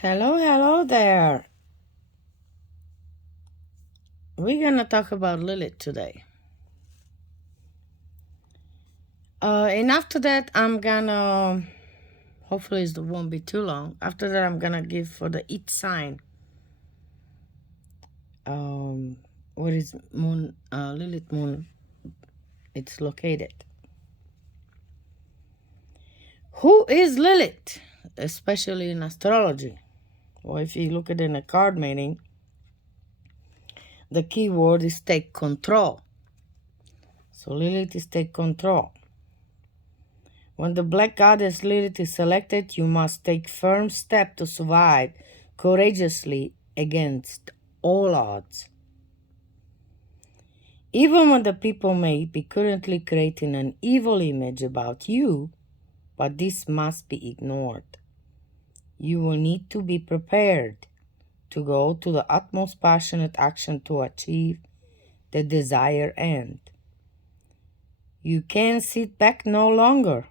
Hello there. We're gonna talk about Lilith today. And after that, I'm gonna. Hopefully, it won't be too long. After that, I'm gonna give for the each sign. Where is Moon? Lilith Moon. It's located. Who is Lilith? Especially in astrology. Well, if you look at it in a card meaning, the key word is take control. So Lilith is take control. When the black goddess Lilith is selected, you must take firm steps to survive courageously against all odds. Even when the people may be currently creating an evil image about you, but this must be ignored. You will need to be prepared to go to the utmost passionate action to achieve the desired end. You can sit back no longer.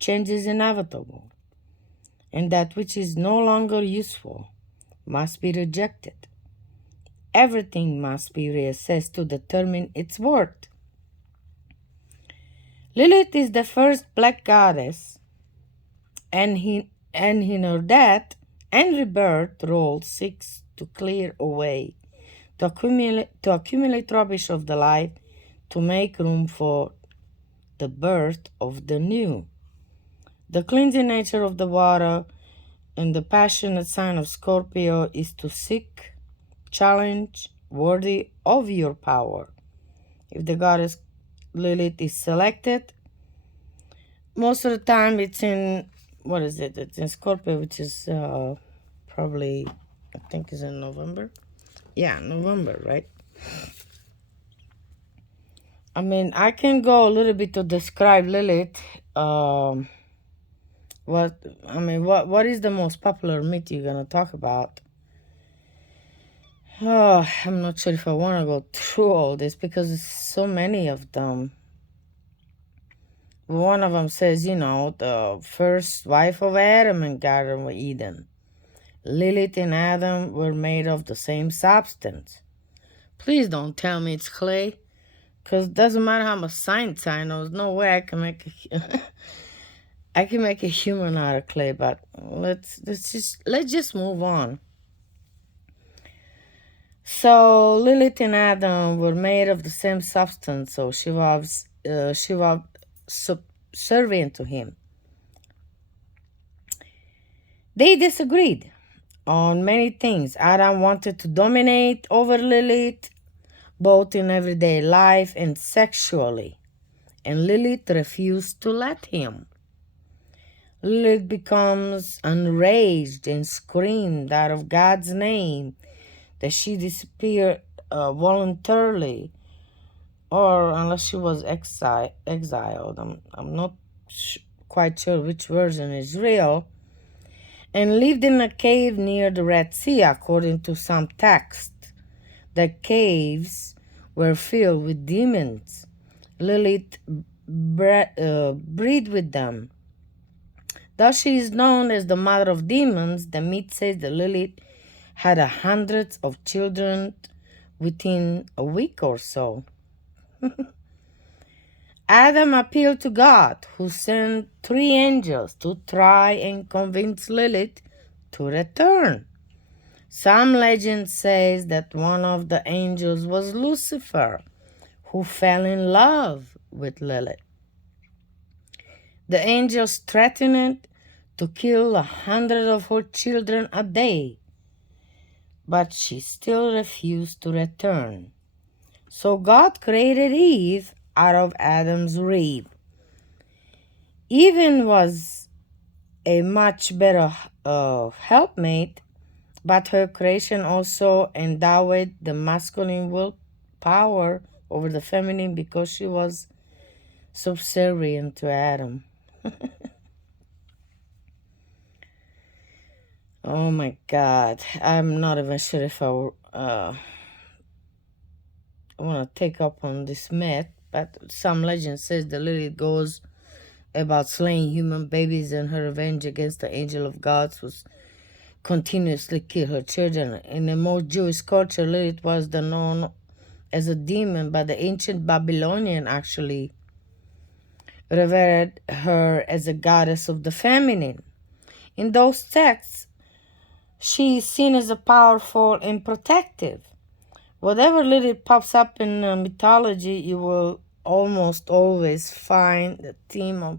Change is inevitable, and that which is no longer useful must be rejected. Everything must be reassessed to determine its worth. Lilith is the first black goddess, and in her death and rebirth role seeks to clear away, to accumulate rubbish of the life, to make room for the birth of the new. The cleansing nature of the water and the passionate sign of Scorpio is to seek challenge worthy of your power. If the goddess Lilith is selected, most of the time it's in, it's in Scorpio, which is probably, I think is in November. Yeah, November, right? I mean, I can go a little bit to describe Lilith. What is the most popular myth you're gonna talk about? Oh, I'm not sure if I want to go through all this because there's so many of them. One of them says, the first wife of Adam and Garden of Eden. Lilith and Adam were made of the same substance. Please don't tell me it's clay, because it doesn't matter how much science I know. There's no way I can make I can make a human out of clay. But let's just move on. So Lilith and Adam were made of the same substance, so she was subservient to him. They disagreed on many things. Adam wanted to dominate over Lilith, both in everyday life and sexually, and Lilith refused to let him. Lilith becomes enraged and screamed out of God's name that she disappeared voluntarily, or unless she was exiled. I'm not quite sure which version is real, and lived in a cave near the Red Sea, according to some texts. The caves were filled with demons. Lilith breed with them. Thus she is known as the mother of demons. The myth says that Lilith had hundreds of children within a week or so. Adam appealed to God, who sent 3 angels to try and convince Lilith to return. Some legend says that one of the angels was Lucifer, who fell in love with Lilith. The angels threatened to kill 100 of her children a day, but she still refused to return. So God created Eve out of Adam's rib. Eve was a much better helpmate, but her creation also endowed the masculine will power over the feminine because she was subservient to Adam. Oh my God, I'm not even sure if I want to take up on this myth, but some legend says that Lilith goes about slaying human babies, and her revenge against the angel of gods was continuously kill her children. In the most Jewish culture, Lilith was known as a demon, but the ancient Babylonian actually revered her as a goddess of the feminine. In those texts, she is seen as a powerful and protective. Whatever Lilith pops up in mythology, you will almost always find the theme of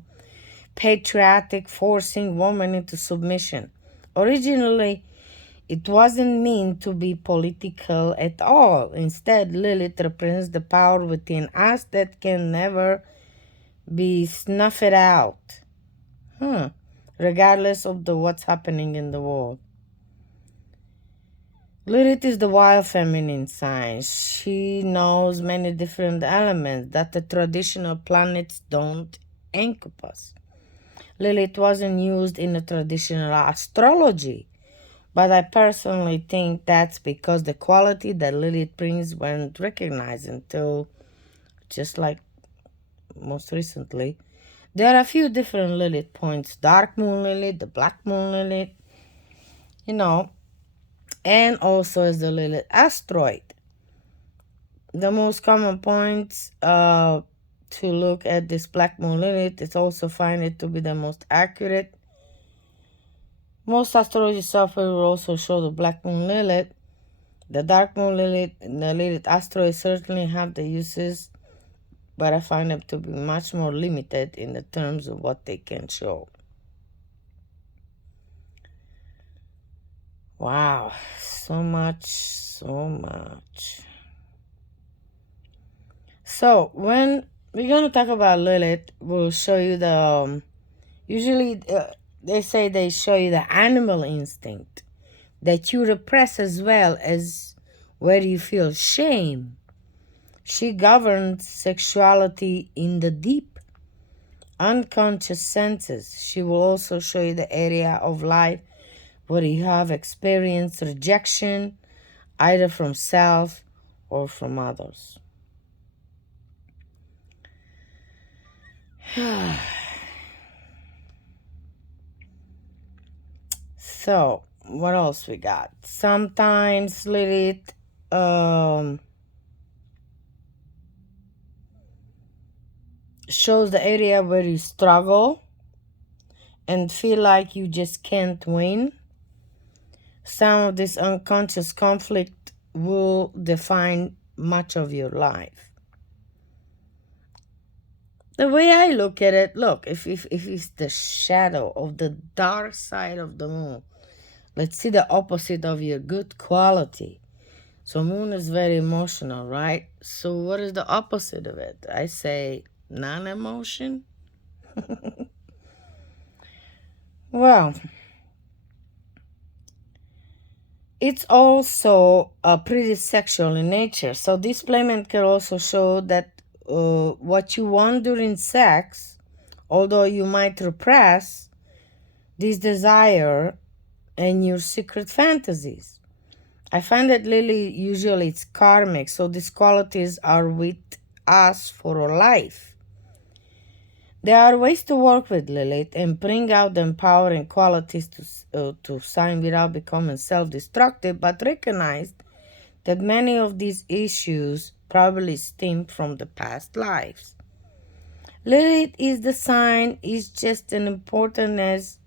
patriarchic forcing women into submission. Originally, it wasn't meant to be political at all. Instead, Lilith represents the power within us that can never be snuffed out, regardless of what's happening in the world. Lilith is the wild feminine sign. She knows many different elements that the traditional planets don't encompass. Lilith wasn't used in the traditional astrology, but I personally think that's because the quality that Lilith brings weren't recognized until just like most recently. There are a few different Lilith points: dark moon Lilith, the black moon Lilith, and also as the Lilith asteroid. The most common points to look at this black moon Lilith is also find it to be the most accurate. Most astrology software will also show the black moon Lilith. The dark moon Lilith and the Lilith asteroid certainly have the uses, but I find them to be much more limited in the terms of what they can show. Wow, so much. So when we're going to talk about Lilith, we'll show you the, usually they say they show you the animal instinct that you repress as well as where you feel shame. She governs sexuality in the deep, unconscious senses. She will also show you the area of life where you have experienced rejection, either from self or from others. So, what else we got? Sometimes Lilith shows the area where you struggle and feel like you just can't win. Some of this unconscious conflict will define much of your life. The way I look at it, look, if it's the shadow of the dark side of the moon, let's see the opposite of your good quality. So moon is very emotional, right? So what is the opposite of it? I say non-emotion. Well, it's also pretty sexual in nature. So this placement can also show that what you want during sex, although you might repress this desire and your secret fantasies. I find that usually it's karmic, so these qualities are with us for our life. There are ways to work with Lilith and bring out the empowering qualities to sign without becoming self-destructive, but recognize that many of these issues probably stem from the past lives. Lilith is the sign is just as important as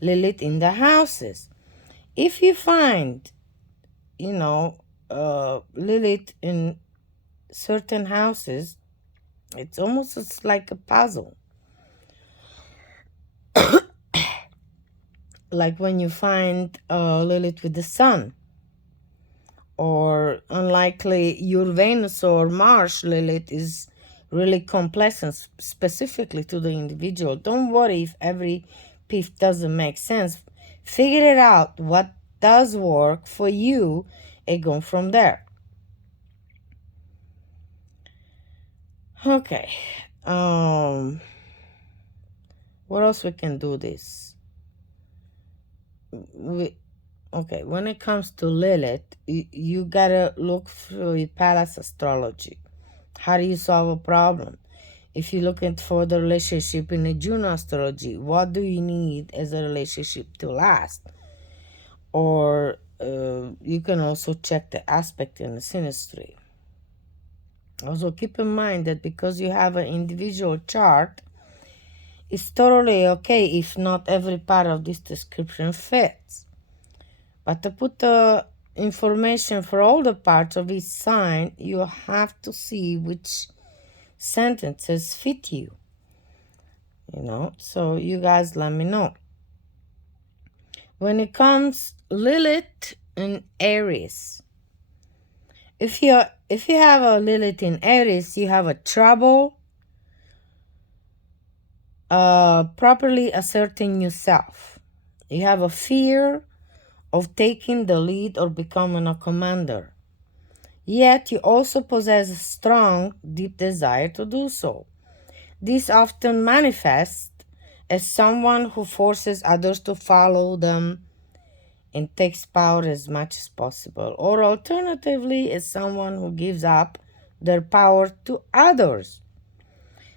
Lilith in the houses. If you find, Lilith in certain houses, it's almost like a puzzle. Like when you find Lilith with the sun, or unlikely your Venus or Mars Lilith is really complex and specifically to the individual. Don't worry if every piece doesn't make sense. Figure it out what does work for you and go from there. Okay. What else we can do this? Okay, when it comes to Lilith, you gotta look through palace astrology. How do you solve a problem? If you're looking for the relationship in the Juno astrology, what do you need as a relationship to last? or you can also check the aspect in the synastry. Also keep in mind that because you have an individual chart, it's totally okay if not every part of this description fits. But to put the information for all the parts of each sign, you have to see which sentences fit you. So you guys let me know. When it comes Lilith in Aries, if you have a Lilith in Aries, you have a trouble properly asserting yourself. You have a fear of taking the lead or becoming a commander. Yet you also possess a strong, deep desire to do so. This often manifests as someone who forces others to follow them and takes power as much as possible, or alternatively, as someone who gives up their power to others.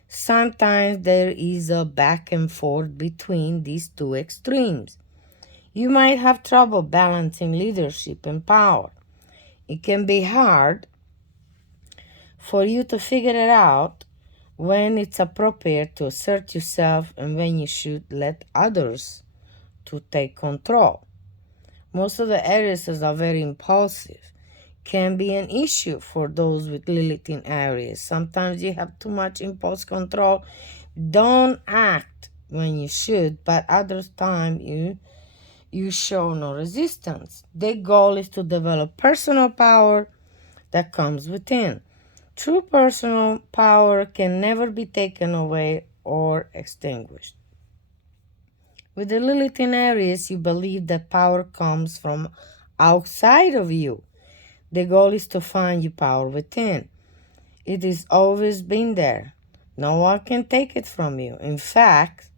Sometimes there is a back and forth between these two extremes. You might have trouble balancing leadership and power. It can be hard for you to figure it out when it's appropriate to assert yourself and when you should let others to take control. Most of the Aries are very impulsive. Can be an issue for those with Lilith in Aries. Sometimes you have too much impulse control. Don't act when you should, but other times you show no resistance. Their goal is to develop personal power that comes within. True personal power can never be taken away or extinguished. With the Lilith in Aries, you believe that power comes from outside of you. The goal is to find your power within. It has always been there. No one can take it from you. In fact,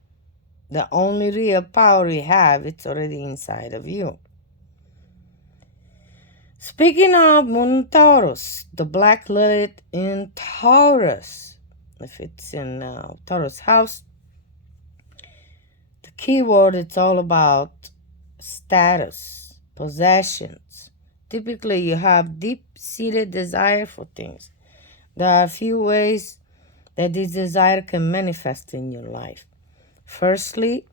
the only real power you have, it's already inside of you. Speaking of Moon in Taurus, the Black Lilith in Taurus, if it's in Taurus house, the keyword, it's all about status, possessions. Typically, you have deep-seated desire for things. There are a few ways that this desire can manifest in your life. Firstly,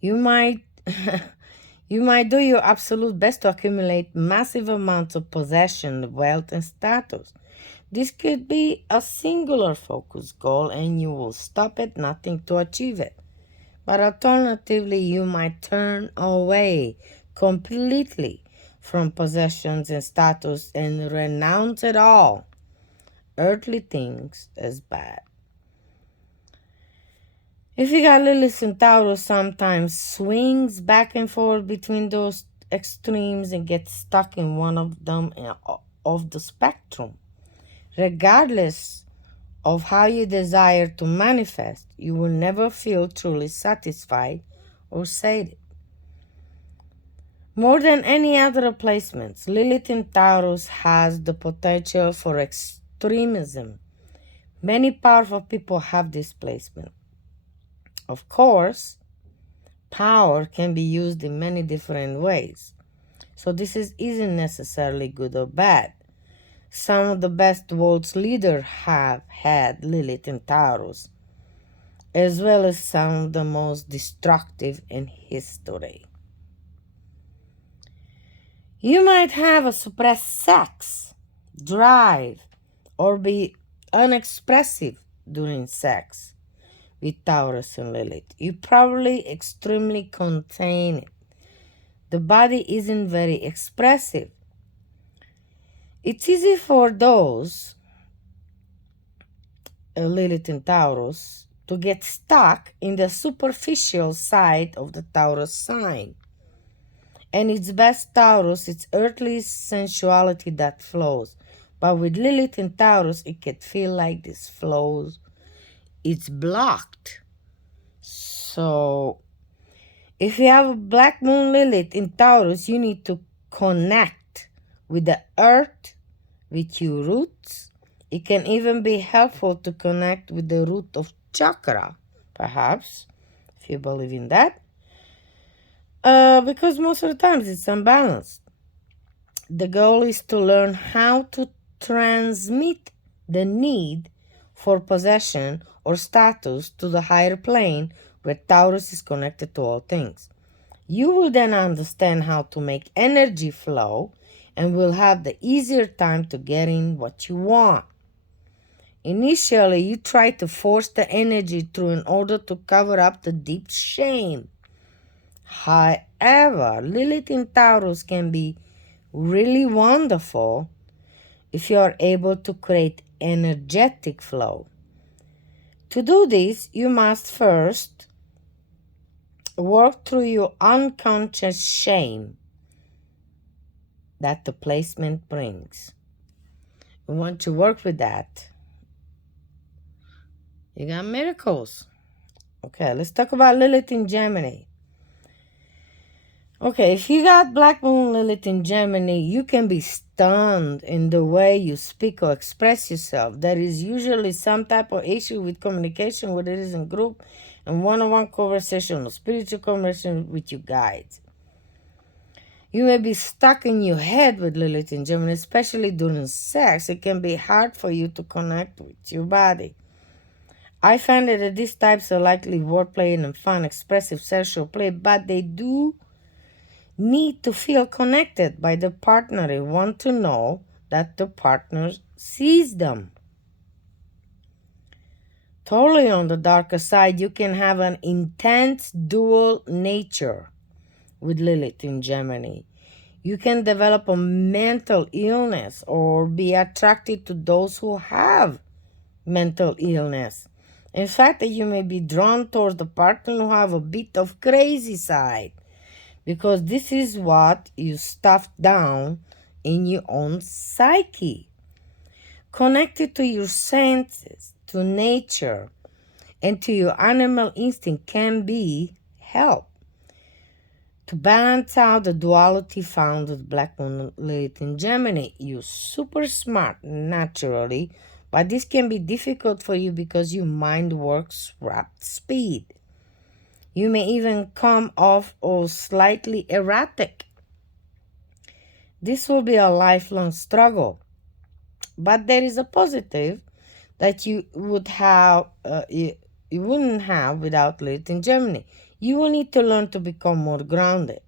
you might do your absolute best to accumulate massive amounts of possession, wealth, and status. This could be a singular focus goal and you will stop at nothing to achieve it. But alternatively, you might turn away completely from possessions and status and renounce it all, earthly things, as bad. If you got Lilith in Taurus, sometimes swings back and forth between those extremes and gets stuck in one of them of the spectrum. Regardless of how you desire to manifest, you will never feel truly satisfied or sated. More than any other placements, Lilith in Taurus has the potential for extremism. Many powerful people have this placement. Of course, power can be used in many different ways. So this isn't necessarily good or bad. Some of the best world's leaders have had Lilith in Taurus, as well as some of the most destructive in history. You might have a suppressed sex drive or be unexpressive during sex with Taurus and Lilith. You probably extremely contain it. The body isn't very expressive. It's easy for those Lilith in Taurus to get stuck in the superficial side of the Taurus sign. And it's best Taurus, it's earthly sensuality that flows. But with Lilith in Taurus, it can feel like this flows. It's blocked. So, if you have a Black Moon Lilith in Taurus, you need to connect with the earth, with your roots. It can even be helpful to connect with the root of chakra, perhaps, if you believe in that. Because most of the times it's unbalanced. The goal is to learn how to transmit the need for possession or status to the higher plane where Taurus is connected to all things. You will then understand how to make energy flow and will have the easier time to getting what you want. Initially, you try to force the energy through in order to cover up the deep shame. However, Lilith in Taurus can be really wonderful if you are able to create energetic flow. To do this, you must first work through your unconscious shame that the placement brings. We want to work with that. You got miracles. Okay, let's talk about Lilith in Gemini. Okay, if you got Black Moon Lilith in Gemini, you can be stunned in the way you speak or express yourself. There is usually some type of issue with communication, whether it is in group and one-on-one conversation or spiritual conversation with your guides. You may be stuck in your head with Lilith in Gemini, especially during sex. It can be hard for you to connect with your body. I find that these types are likely wordplay and fun, expressive sexual play, but they do need to feel connected by the partner and want to know that the partner sees them. Totally on the darker side, you can have an intense dual nature with Lilith in Gemini. You can develop a mental illness or be attracted to those who have mental illness. In fact, you may be drawn towards the partner who have a bit of crazy side, because this is what you stuffed down in your own psyche. Connected to your senses, to nature, and to your animal instinct can be help to balance out the duality found with Black Moon Lilith in Gemini. You're super smart naturally, but this can be difficult for you because your mind works rapid speed. You may even come off slightly erratic. This will be a lifelong struggle. But there is a positive that you would have, you wouldn't have without Lilith in Gemini. You will need to learn to become more grounded.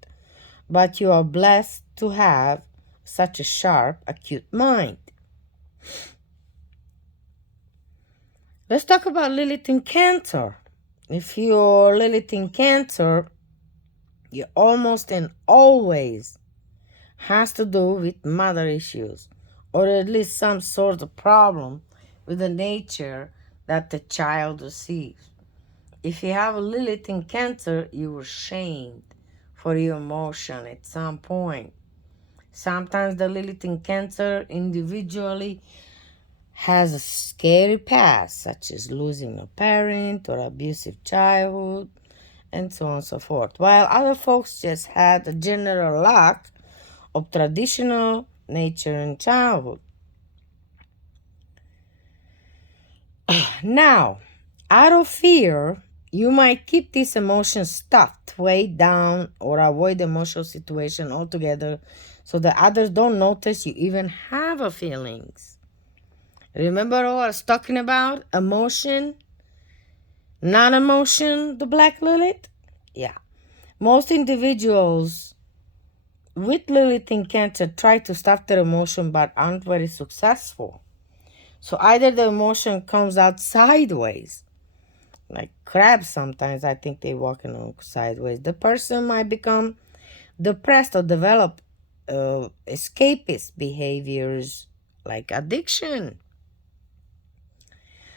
But you are blessed to have such a sharp, acute mind. Let's talk about Lilith in Cancer. If you're Lilith in Cancer, you almost and always has to do with mother issues, or at least some sort of problem with the nature that the child receives. If you have a Lilith in Cancer, you were shamed for your emotion at some point. Sometimes the Lilith in Cancer individually has a scary past, such as losing a parent or abusive childhood, and so on and so forth, while other folks just had a general lack of traditional nature in childhood. Now, out of fear, you might keep these emotions stuffed way down or avoid the emotional situation altogether so that others don't notice you even have a feelings. Remember what I was talking about? Emotion, non-emotion, the Black Lilith? Yeah. Most individuals with Lilith in Cancer try to stuff their emotion but aren't very successful. So either the emotion comes out sideways, like crabs sometimes, I think they walking on sideways. The person might become depressed or develop escapist behaviors like addiction.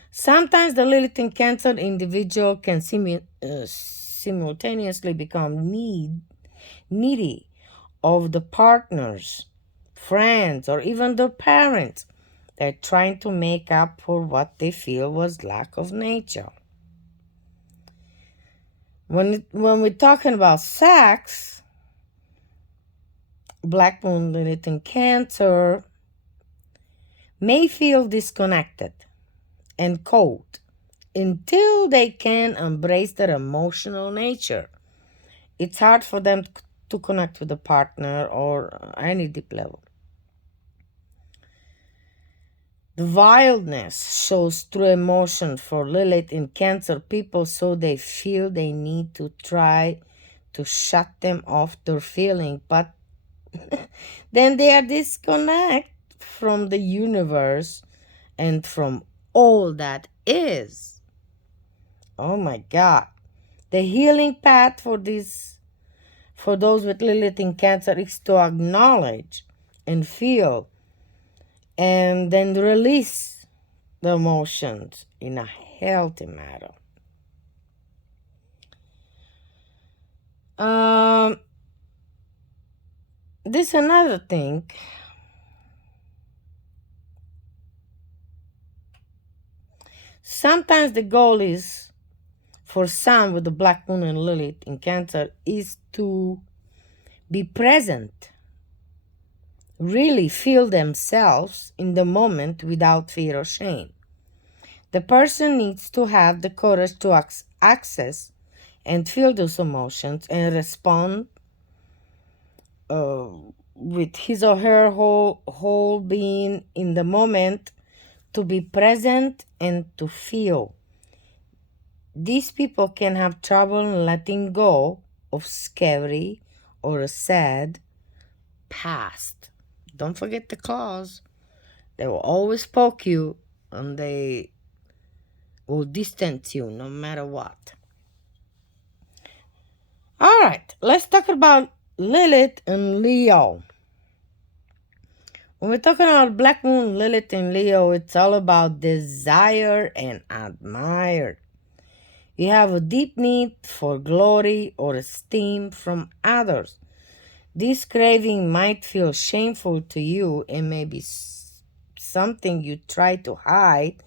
Sometimes the Lilith in Cancer individual can simultaneously become needy of the partners, friends, or even their parents. They're trying to make up for what they feel was lack of nature. When we're talking about sex, Black Moon Lilith in Cancer may feel disconnected and cold until they can embrace their emotional nature It's hard for them to connect with a partner or any deep level. The wildness shows true emotion for Lilith in Cancer people, so they feel they need to try to shut them off their feeling, but then they are disconnected from the universe and from all that is. Oh my God. The healing path for those with Lilith in Cancer is to acknowledge and feel and then release the emotions in a healthy manner. This is another thing. Sometimes the goal is, for some with the Black Moon and Lilith in Cancer, is to be present, really feel themselves in the moment without fear or shame. The person needs to have the courage to access and feel those emotions and respond with his or her whole being in the moment, to be present and to feel. These people can have trouble letting go of scary or a sad past. Don't forget the claws. They will always poke you and they will distance you no matter what. All right, let's talk about Lilith and Leo. When we're talking about Black Moon, Lilith, and Leo, it's all about desire and admire. You have a deep need for glory or esteem from others. This craving might feel shameful to you and may be something you try to hide,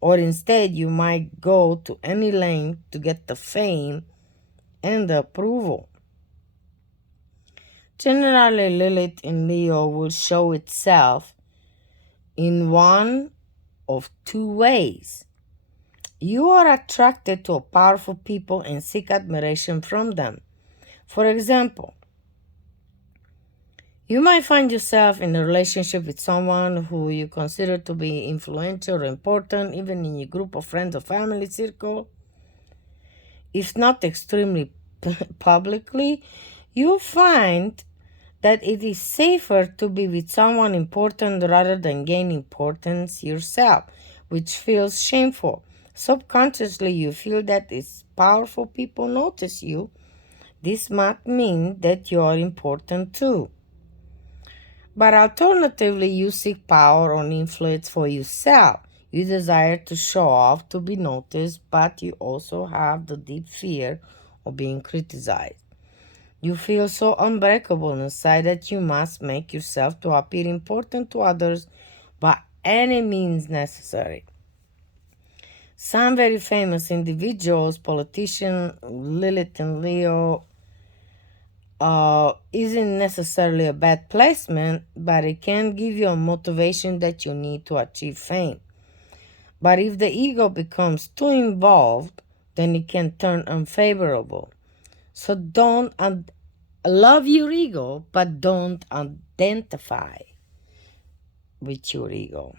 or instead you might go to any length to get the fame and the approval. Generally, Lilith in Leo will show itself in one of two ways. You are attracted to powerful people and seek admiration from them. For example, you might find yourself in a relationship with someone who you consider to be influential or important, even in your group of friends or family circle. If not extremely publicly, you'll find that it is safer to be with someone important rather than gain importance yourself, which feels shameful. Subconsciously, you feel that if powerful people notice you, this might mean that you are important too. But alternatively, you seek power or influence for yourself. You desire to show off, to be noticed, but you also have the deep fear of being criticized. You feel so unbreakable inside that you must make yourself to appear important to others by any means necessary. Some very famous individuals, politicians, Lilith and Leo, isn't necessarily a bad placement, but it can give you a motivation that you need to achieve fame. But if the ego becomes too involved, then it can turn unfavorable. So don't love your ego, but don't identify with your ego.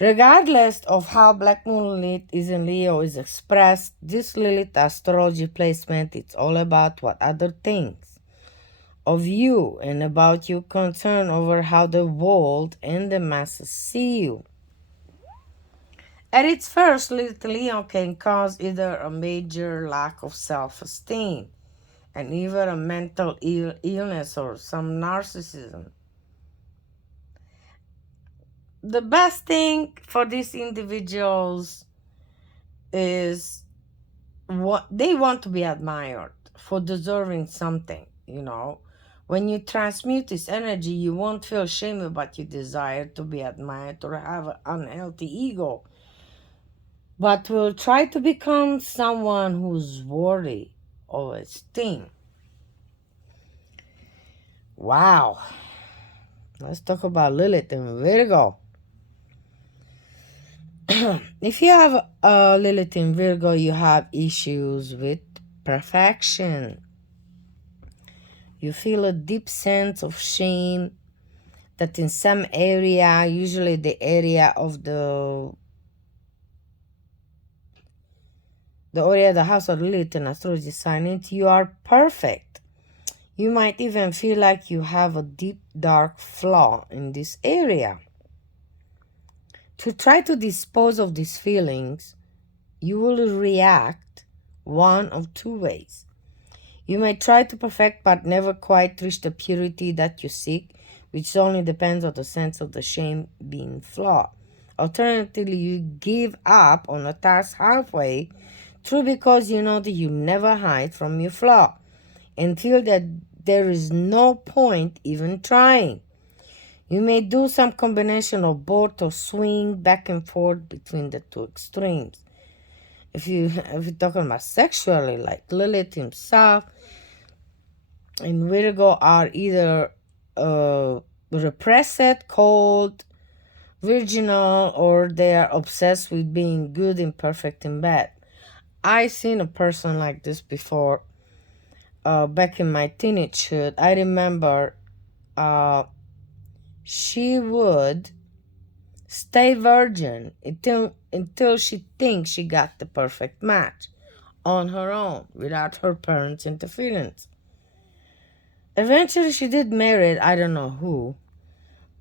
Regardless of how Black Moon Lilith is in Leo is expressed, this Lilith astrology placement, it's all about what other things of you and about your concern over how the world and the masses see you. At its first, Lilith Leo can cause either a major lack of self-esteem and even a mental illness or some narcissism. The best thing for these individuals is what they want to be admired for deserving something, When you transmute this energy, you won't feel shame about your desire to be admired or have an unhealthy ego, but will try to become someone who's worthy of esteem. Wow. Let's talk about Lilith and Virgo. If you have Lilith in Virgo, you have issues with perfection. You feel a deep sense of shame that in some area, usually the area of the area of the house of Lilith and astrology sign it, you are perfect. You might even feel like you have a deep, dark flaw in this area. To try to dispose of these feelings, you will react one of two ways. You may try to perfect but never quite reach the purity that you seek, which only depends on the sense of the shame being flawed. Alternatively, you give up on a task halfway through because you know that you never hide from your flaw and feel that there is no point even trying. You may do some combination of both or swing back and forth between the two extremes. If you're talking about sexually, like Lilith himself and Virgo are either repressed, cold, virginal, or they are obsessed with being good and perfect in bed. I seen a person like this before. Back in my teenagehood, I remember she would stay virgin until she thinks she got the perfect match on her own without her parents' interference. Eventually she did marry, I don't know who,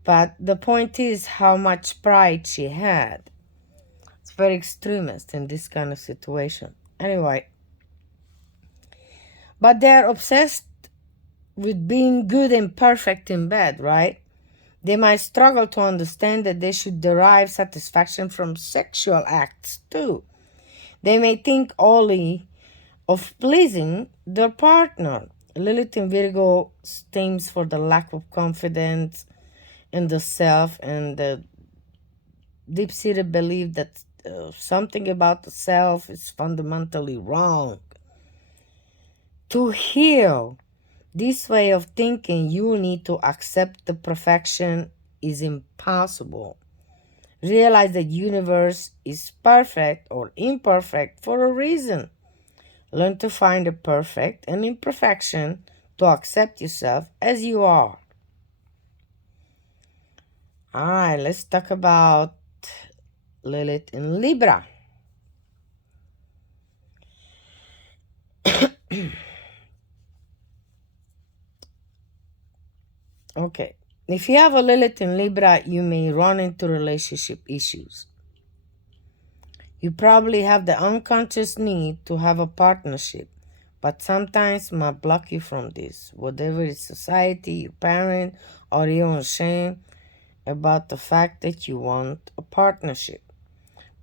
but the point is how much pride she had. It's very extremist in this kind of situation. Anyway, but they're obsessed with being good and perfect in bed, right? They might struggle to understand that they should derive satisfaction from sexual acts too. They may think only of pleasing their partner. Lilith in Virgo stems for the lack of confidence in the self and the deep-seated belief that something about the self is fundamentally wrong. To heal this way of thinking, you need to accept the perfection is impossible. Realize that the universe is perfect or imperfect for a reason. Learn to find the perfect and imperfection to accept yourself as you are. All right, let's talk about Lilith in Libra. Okay, if you have a Lilith in Libra, you may run into relationship issues. You probably have the unconscious need to have a partnership, but sometimes might block you from this, whatever it's society, your parent, or your own shame about the fact that you want a partnership.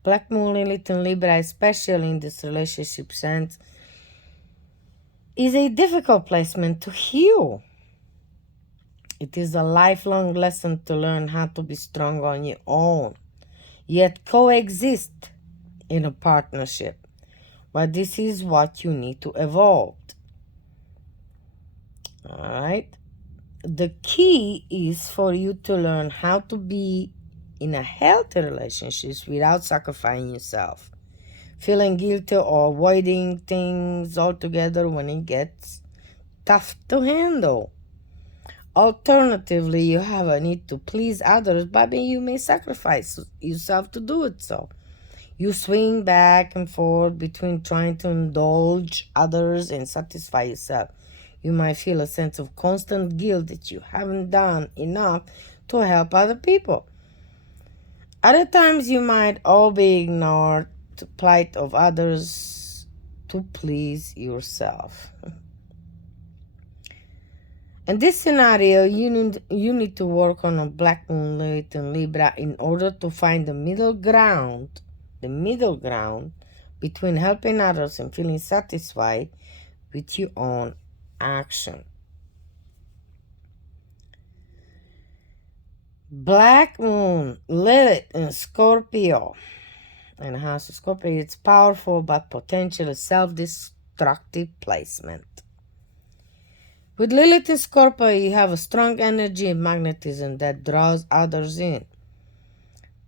Black Moon Lilith in Libra, especially in this relationship sense, is a difficult placement to heal. It is a lifelong lesson to learn how to be strong on your own, yet coexist in a partnership. But this is what you need to evolve. All right? The key is for you to learn how to be in a healthy relationship without sacrificing yourself, feeling guilty or avoiding things altogether when it gets tough to handle. Alternatively, you have a need to please others, but you may sacrifice yourself to do it so. You swing back and forth between trying to indulge others and satisfy yourself. You might feel a sense of constant guilt that you haven't done enough to help other people. Other times you might all be ignored the plight of others to please yourself. In this scenario, you need to work on a Black Moon Lilith in Libra in order to find the middle ground between helping others and feeling satisfied with your own action. Black Moon Lilith in Scorpio. And House of Scorpio, it's powerful but potentially self-destructive placement. With Lilith in Scorpio, you have a strong energy and magnetism that draws others in.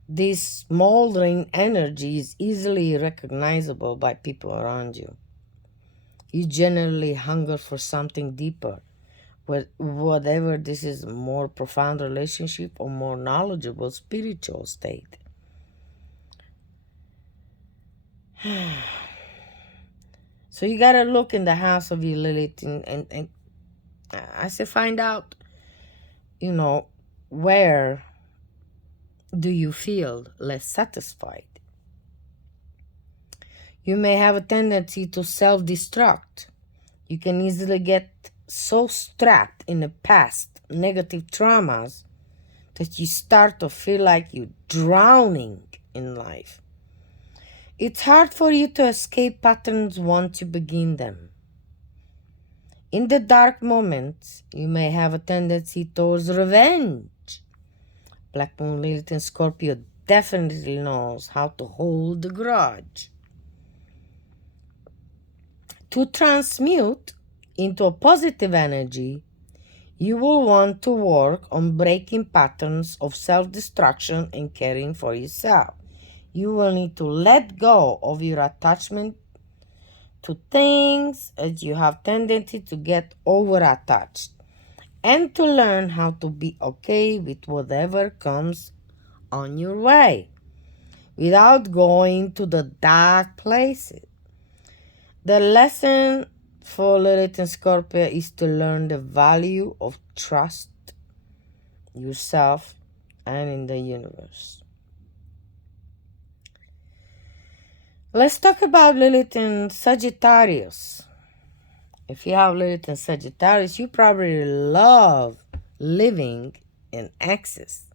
This smoldering energy is easily recognizable by people around you. You generally hunger for something deeper, whatever this is, a more profound relationship or more knowledgeable spiritual state. So you gotta look in the house of your Lilith, and I say find out, where do you feel less satisfied? You may have a tendency to self-destruct. You can easily get so strapped in the past negative traumas that you start to feel like you're drowning in life. It's hard for you to escape patterns once you begin them. In the dark moments, you may have a tendency towards revenge. Black Moon Lilith in Scorpio definitely knows how to hold the grudge. To transmute into a positive energy, you will want to work on breaking patterns of self-destruction and caring for yourself. You will need to let go of your attachment to things, as you have tendency to get over-attached, and to learn how to be okay with whatever comes on your way without going to the dark places. The lesson for Lilith and Scorpio is to learn the value of trust yourself and in the universe. Let's talk about Lilith and Sagittarius. If you have Lilith and Sagittarius, you probably love living in excess.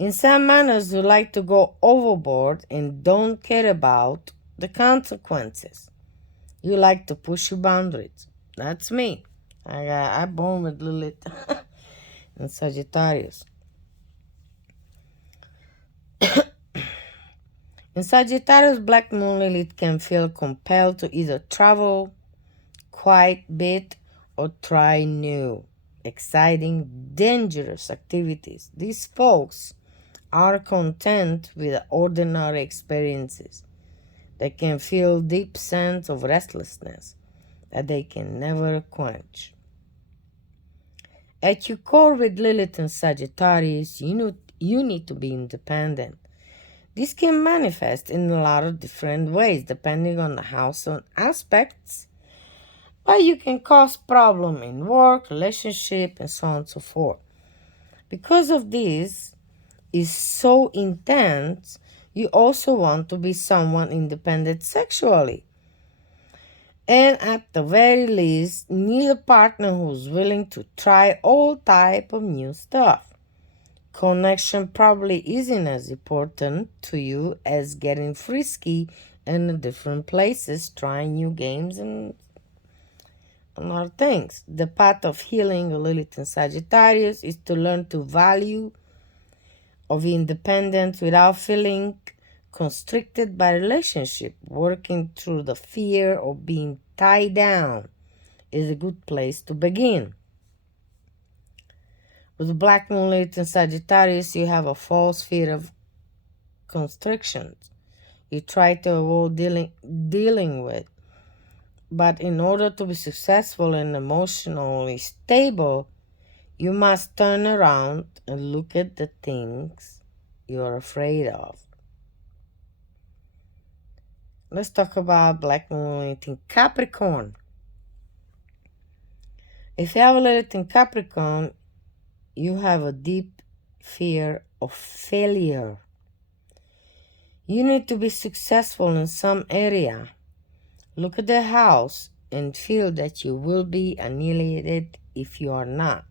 In some manners, you like to go overboard and don't care about the consequences. You like to push your boundaries. That's me. I born with Lilith and Sagittarius. In Sagittarius, Black Moon Lilith can feel compelled to either travel quite a bit or try new, exciting, dangerous activities. These folks are content with ordinary experiences. They can feel deep sense of restlessness that they can never quench. At your core with Lilith and Sagittarius, you need to be independent. This can manifest in a lot of different ways depending on the house and aspects, but you can cause problem in work, relationship, and so on and so forth. Because of this is so intense, you also want to be someone independent sexually. And at the very least, need a partner who's willing to try all type of new stuff. Connection probably isn't as important to you as getting frisky in different places, trying new games and other things. The path of healing of Lilith and Sagittarius is to learn to value of independence without feeling constricted by relationship. Working through the fear of being tied down is a good place to begin. With Black Moon Lilith and Sagittarius, you have a false fear of constrictions you try to avoid dealing with. But in order to be successful and emotionally stable, you must turn around and look at the things you're afraid of. Let's talk about Black Moon Lilith in Capricorn. If you have a Lilith in Capricorn, you have a deep fear of failure. You need to be successful in some area. Look at the house and feel that you will be annihilated if you are not.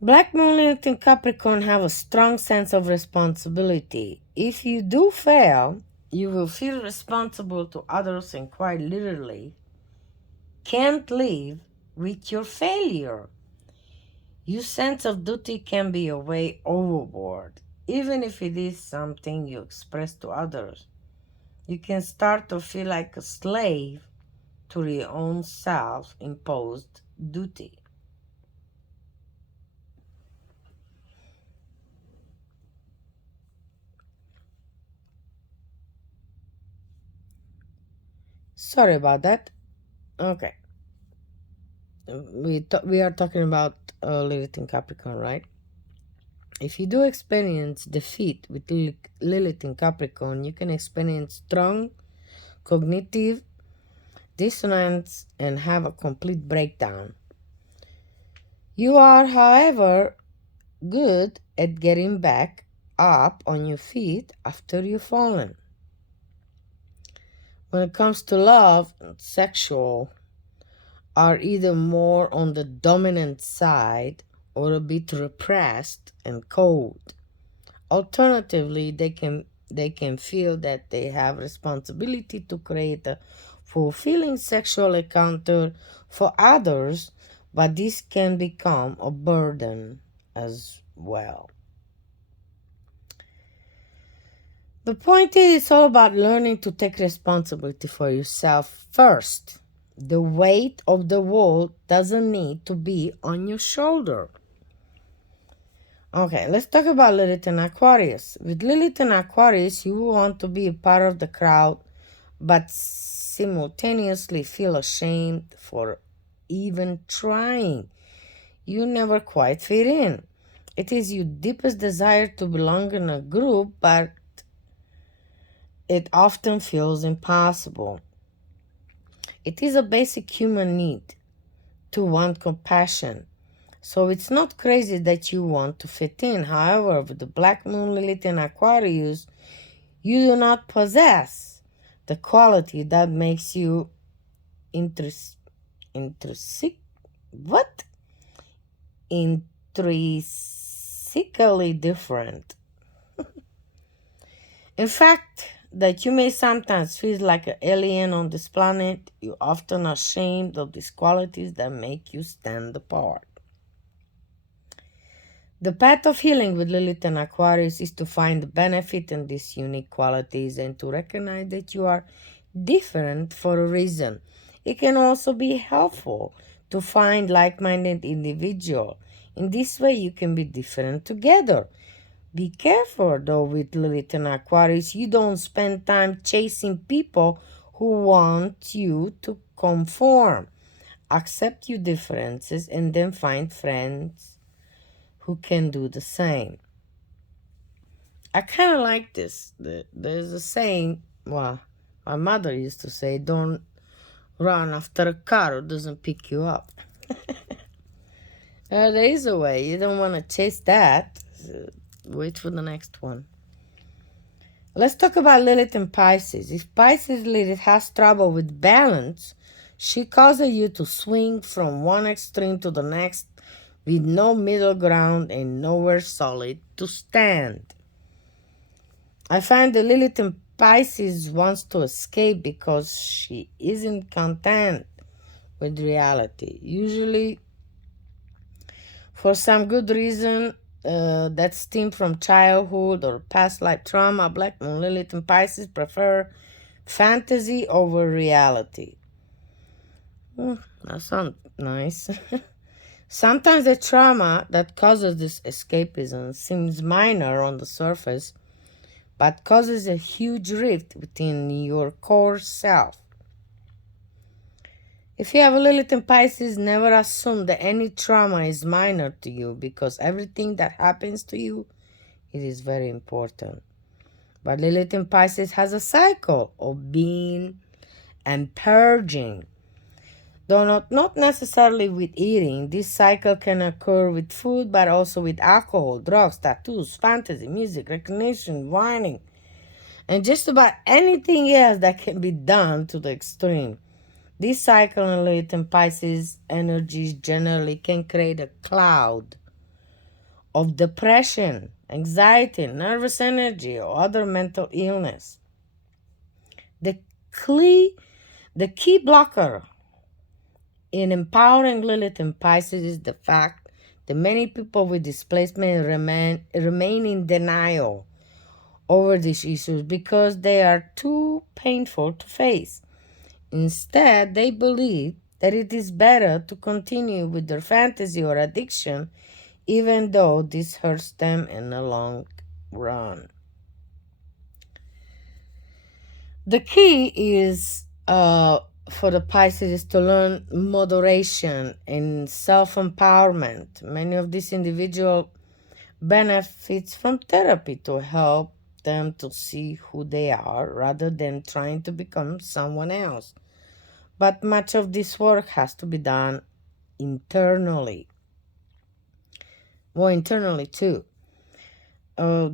Black Moon Lilith in Capricorn have a strong sense of responsibility. If you do fail, you will feel responsible to others and quite literally can't live with your failure. Your sense of duty can be a way overboard, even if it is something you express to others. You can start to feel like a slave to your own self-imposed duty. Sorry about that. Okay. We are talking about Lilith in Capricorn, right? If you do experience defeat with Lilith in Capricorn, you can experience strong cognitive dissonance and have a complete breakdown. You are, however, good at getting back up on your feet after you've fallen. When it comes to love and sexual, are either more on the dominant side or a bit repressed and cold. Alternatively, they can feel that they have responsibility to create a fulfilling sexual encounter for others, but this can become a burden as well. The point is, it's all about learning to take responsibility for yourself first. The weight of the world doesn't need to be on your shoulder. Okay, let's talk about Lilith and Aquarius. With Lilith and Aquarius, you want to be a part of the crowd, but simultaneously feel ashamed for even trying. You never quite fit in. It is your deepest desire to belong in a group, but it often feels impossible. It is a basic human need to want compassion. So it's not crazy that you want to fit in. However, with the Black Moon, Lilith, and Aquarius, you do not possess the quality that makes you intrinsically different. In fact, that you may sometimes feel like an alien on this planet, you're often ashamed of these qualities that make you stand apart. The path of healing with Lilith and Aquarius is to find the benefit in these unique qualities and to recognize that you are different for a reason. It can also be helpful to find like-minded individuals. In this way, you can be different together. Be careful, though, with Lilith and Aquarius. You don't spend time chasing people who want you to conform. Accept your differences and then find friends who can do the same. I kind of like this. There's a saying, well, my mother used to say, don't run after a car who doesn't pick you up. There is a way. You don't want to chase that. Wait for the next one. Let's talk about Lilith and Pisces. If Pisces Lilith has trouble with balance, she causes you to swing from one extreme to the next with no middle ground and nowhere solid to stand. I find that Lilith in Pisces wants to escape because she isn't content with reality. Usually, for some good reason that stem from childhood or past life trauma, Black Moon Lilith and Pisces prefer fantasy over reality. That sounds nice. Sometimes the trauma that causes this escapism seems minor on the surface, but causes a huge rift within your core self. If you have a Lilith in Pisces, never assume that any trauma is minor to you, because everything that happens to you, it is very important. But Lilith in Pisces has a cycle of being and purging. Though not necessarily with eating, this cycle can occur with food, but also with alcohol, drugs, tattoos, fantasy, music, recognition, whining, and just about anything else that can be done to the extreme. This cycle in Lilith and Pisces energies generally can create a cloud of depression, anxiety, nervous energy, or other mental illness. The key blocker in empowering Lilith and Pisces is the fact that many people with displacement remain in denial over these issues because they are too painful to face. Instead, they believe that it is better to continue with their fantasy or addiction, even though this hurts them in the long run. The key is uh, for the Pisces is to learn moderation and self-empowerment. Many of these individuals benefits from therapy to help them to see who they are rather than trying to become someone else. But much of this work has to be done internally. Well, internally too. Uh,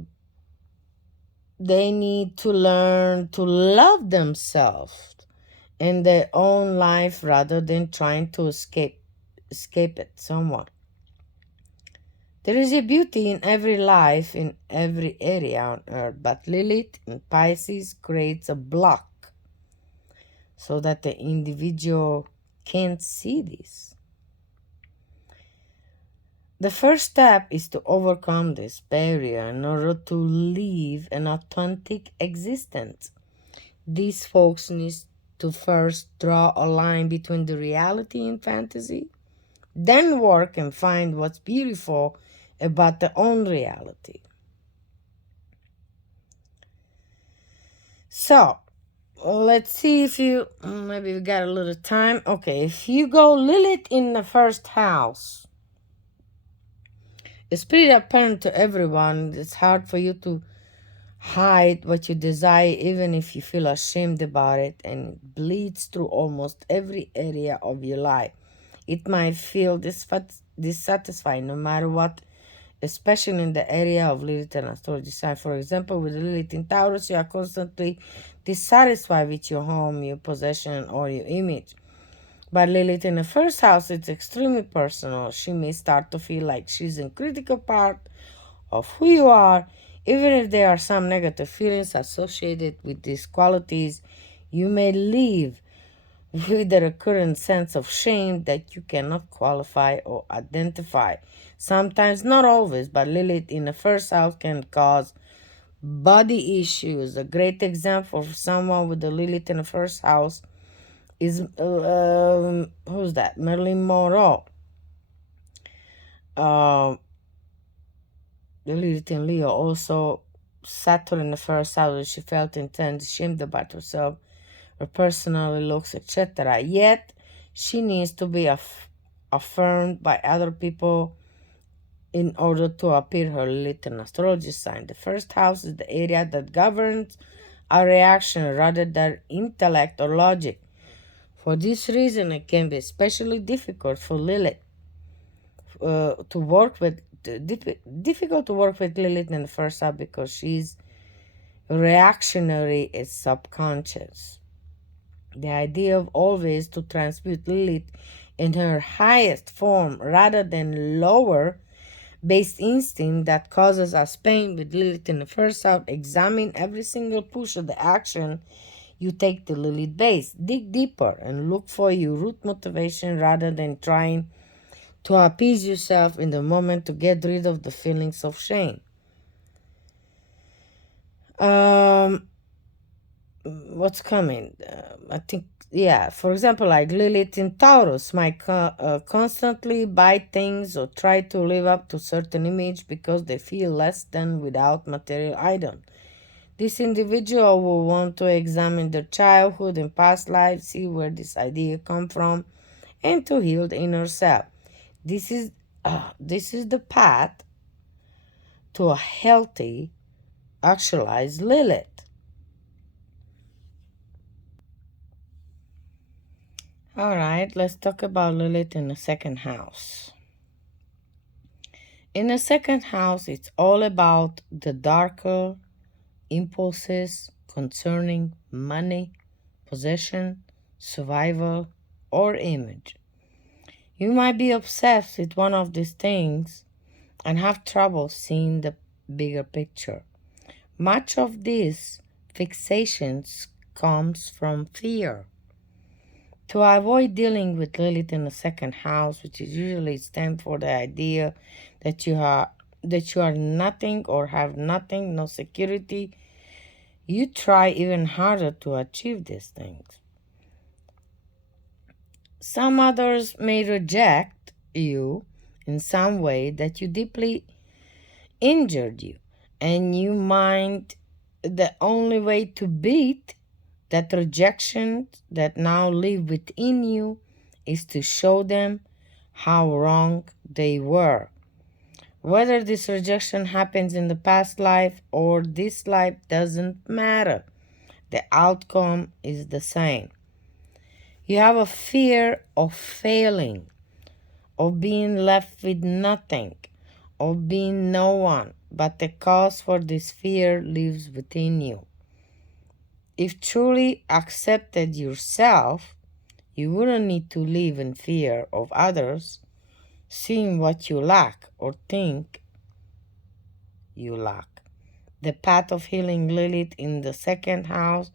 they need to learn to love themselves in their own life rather than trying to escape it somewhat. There is a beauty in every life in every area on earth, but Lilith in Pisces creates a block so that the individual can't see this. The first step is to overcome this barrier in order to live an authentic existence. These folks need to first draw a line between the reality and fantasy, then work and find what's beautiful about their own reality. So, let's see if you, maybe we got a little time. Okay, if you go Lilith in the first house, it's pretty apparent to everyone. It's hard for you to hide what you desire, even if you feel ashamed about it, and it bleeds through almost every area of your life. It might feel dissatisfying no matter what, especially in the area of Lilith and astrology sign. For example, with Lilith in Taurus, you are constantly dissatisfied with your home, your possession, or your image. But Lilith in the first house, it's extremely personal. She may start to feel like she's a critical part of who you are, even if there are some negative feelings associated with these qualities. You may live with a recurrent sense of shame that you cannot qualify or identify. Sometimes, not always, but Lilith in the first house can cause body issues. A great example of someone with the Lilith in the first house is who's that? Marilyn Monroe. The Lilith in Leo also Saturn in the first house. She felt intense, ashamed about herself, her personal looks, etc. Yet she needs to be affirmed by other people in order to appear her Lilith in astrology sign. The first house is the area that governs our reaction rather than intellect or logic. For this reason, it can be especially difficult for Lilith to work with. Difficult to work with Lilith in the first house because she's reactionary and subconscious. The idea of always to transmute Lilith in her highest form rather than lower based instinct that causes us pain with Lilith in the first house. Examine every single push of the action you take to Lilith base. Dig deeper and look for your root motivation rather than trying to appease yourself in the moment to get rid of the feelings of shame. What's coming? I think, yeah, for example, like Lilith in Taurus might constantly buy things or try to live up to certain image because they feel less than without material item. This individual will want to examine their childhood and past lives, see where this idea come from, and to heal the inner self. This is the path to a healthy, actualized Lilith. All right, let's talk about Lilith in the second house. In the second house, it's all about the darker impulses concerning money, possession, survival, or image. You might be obsessed with one of these things and have trouble seeing the bigger picture. Much of these fixations comes from fear. To avoid dealing with Lilith in the second house, which is usually stands for the idea that you are nothing or have nothing, no security, you try even harder to achieve these things. Some others may reject you in some way that you deeply injured you, and you mind the only way to beat That rejection that now live within you is to show them how wrong they were. Whether this rejection happens in the past life or this life doesn't matter. The outcome is the same. You have a fear of failing, of being left with nothing, of being no one, but the cause for this fear lives within you. If truly accepted yourself, you wouldn't need to live in fear of others seeing what you lack or think you lack. The path of healing Lilith in the second house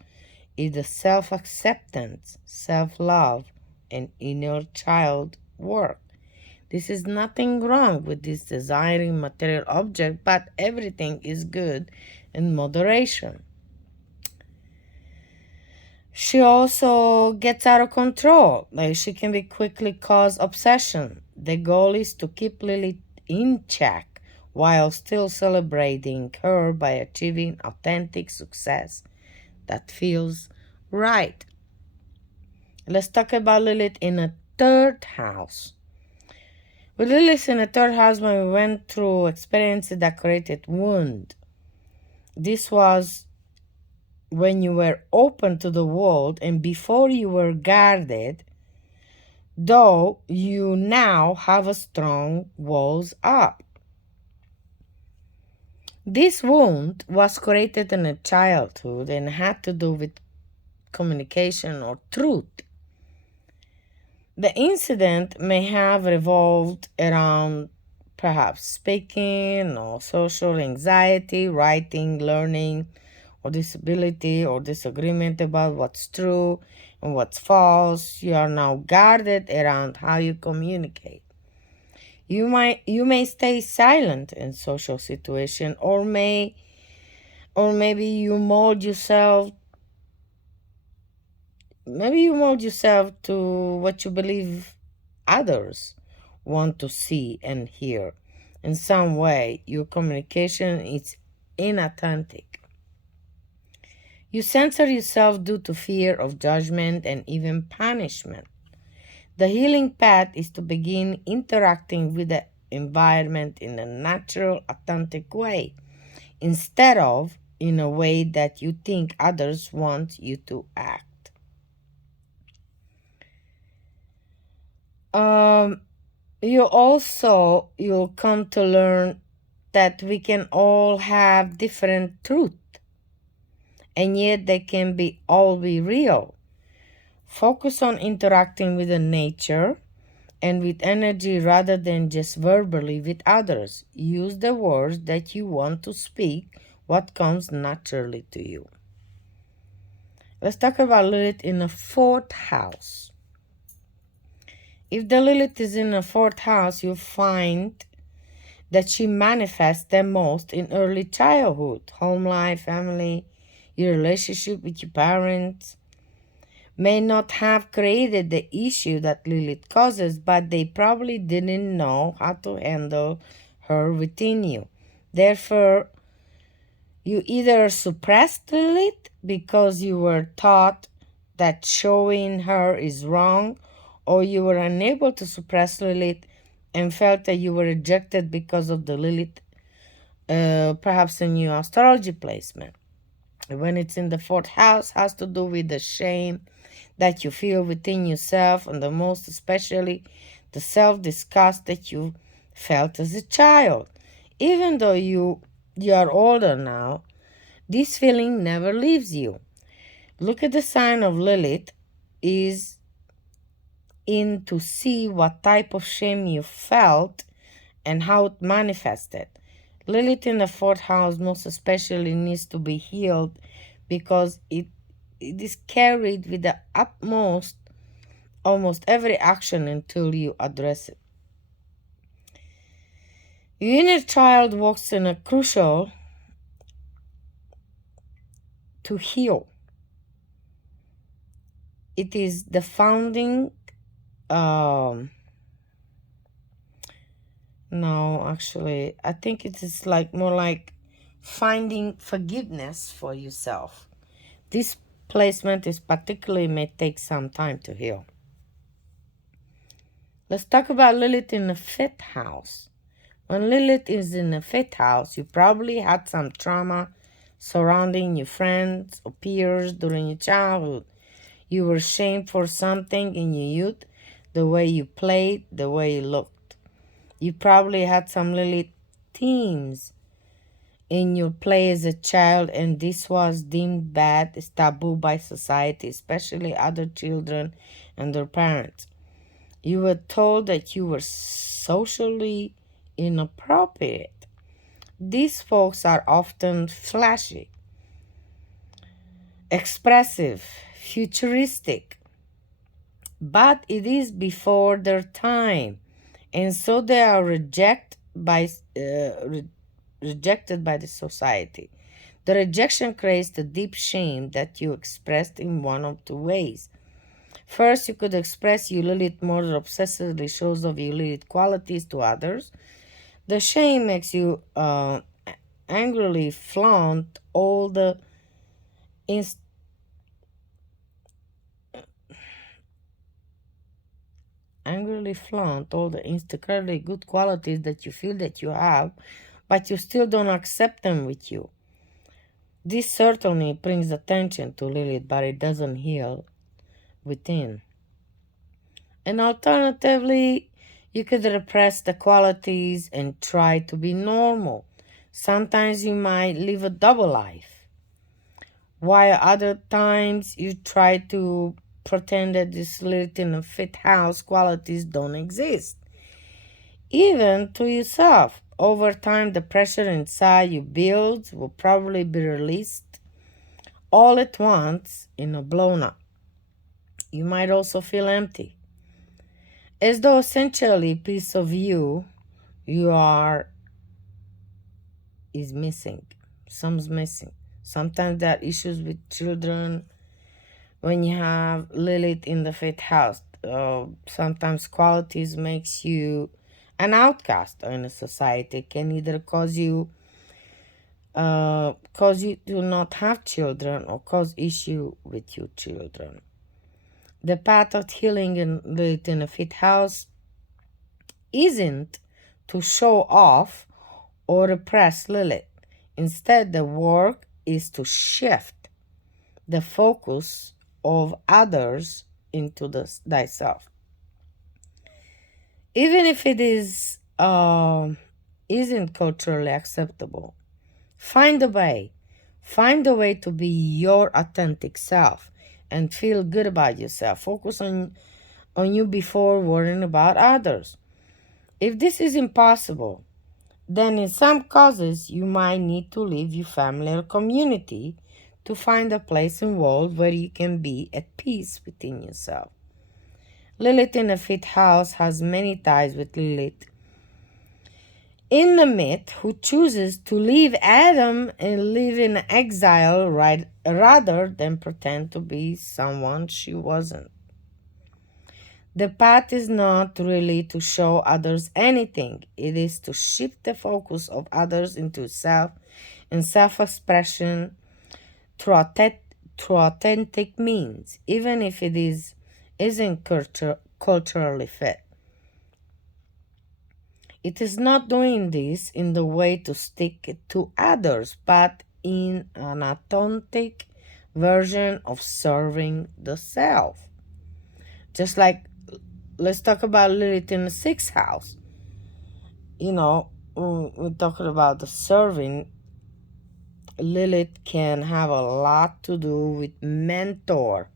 is the self-acceptance, self-love, and inner child work. This is nothing wrong with this desiring material object, but everything is good in moderation. She also gets out of control. Like she can be quickly cause obsession. The goal is to keep Lilith in check while still celebrating her by achieving authentic success that feels right. Let's talk about Lilith in a third house. With Lilith in a third house, when we went through experiences that created wound, this was when you were open to the world and before you were guarded, though you now have a strong walls up. This wound was created in a childhood and had to do with communication or truth. The incident may have revolved around perhaps speaking or social anxiety, writing, learning, or disability or disagreement about what's true and what's false. You are now guarded around how you communicate. You may stay silent in social situation or maybe you mold yourself to what you believe others want to see and hear. In some way, your communication is inauthentic. You censor yourself due to fear of judgment and even punishment. The healing path is to begin interacting with the environment in a natural, authentic way, instead of in a way that you think others want you to act. You'll come to learn that we can all have different truth, and yet they can all be real. Focus on interacting with the nature and with energy rather than just verbally with others. Use the words that you want to speak, what comes naturally to you. Let's talk about Lilith in the fourth house. If the Lilith is in the fourth house, you'll find that she manifests the most in early childhood, home life, family, your relationship with your parents. May not have created the issue that Lilith causes, but they probably didn't know how to handle her within you. Therefore, you either suppressed Lilith because you were taught that showing her is wrong, or you were unable to suppress Lilith and felt that you were rejected because of the Lilith, perhaps a new astrology placement. When it's in the fourth house, has to do with the shame that you feel within yourself, and the most especially the self-disgust that you felt as a child. Even though you are older now, this feeling never leaves you. Look at the sign of Lilith is in to see what type of shame you felt and how it manifested. Lilith in the fourth house most especially needs to be healed because it is carried with the utmost, almost every action until you address it. Your inner child walks in a crucial to heal. It is the founding, no, actually, I think it is like more like finding forgiveness for yourself. This placement is particularly may take some time to heal. Let's talk about Lilith in the 5th house. When Lilith is in the 5th house, you probably had some trauma surrounding your friends or peers during your childhood. You were shamed for something in your youth, the way you played, the way you looked. You probably had some Lilith themes in your play as a child, and this was deemed bad, is taboo by society, especially other children and their parents. You were told that you were socially inappropriate. These folks are often flashy, expressive, futuristic, but it is before their time, and so they are rejected by the society. The rejection creates the deep shame that you expressed in one of two ways. First, you could express your Lilith more obsessively shows of your Lilith qualities to others. The shame makes you angrily flaunt all the incredibly good qualities that you feel that you have, but you still don't accept them with you. This certainly brings attention to Lilith, but it doesn't heal within. And alternatively, you could repress the qualities and try to be normal. Sometimes you might live a double life, while other times you try to pretend that this Lilith in a 5th house qualities don't exist. Even to yourself. Over time, the pressure inside you builds will probably be released all at once in a blown up. You might also feel empty, as though essentially a piece of you are is missing. Some's missing. Sometimes there are issues with children when you have Lilith in the 5th house. Sometimes qualities makes you an outcast in a society. It can either cause you to not have children or cause issue with your children. The path of healing in Lilith in the 5th house isn't to show off or repress Lilith. Instead, the work is to shift the focus of others into thyself. Even if it isn't culturally acceptable, find a way. Find a way to be your authentic self and feel good about yourself. Focus on you before worrying about others. If this is impossible, then in some cases you might need to leave your family or community to find a place in the world where you can be at peace within yourself. Lilith in the 5th house has many ties with Lilith in the myth, who chooses to leave Adam and live in exile rather than pretend to be someone she wasn't. The path is not really to show others anything. It is to shift the focus of others into self and self-expression through authentic means, even if it isn't culturally fit. It is not doing this in the way to stick to others, but in an authentic version of serving the self. Just like, let's talk about Lilith in the 6th house. We're talking about the serving. Lilith can have a lot to do with mentor.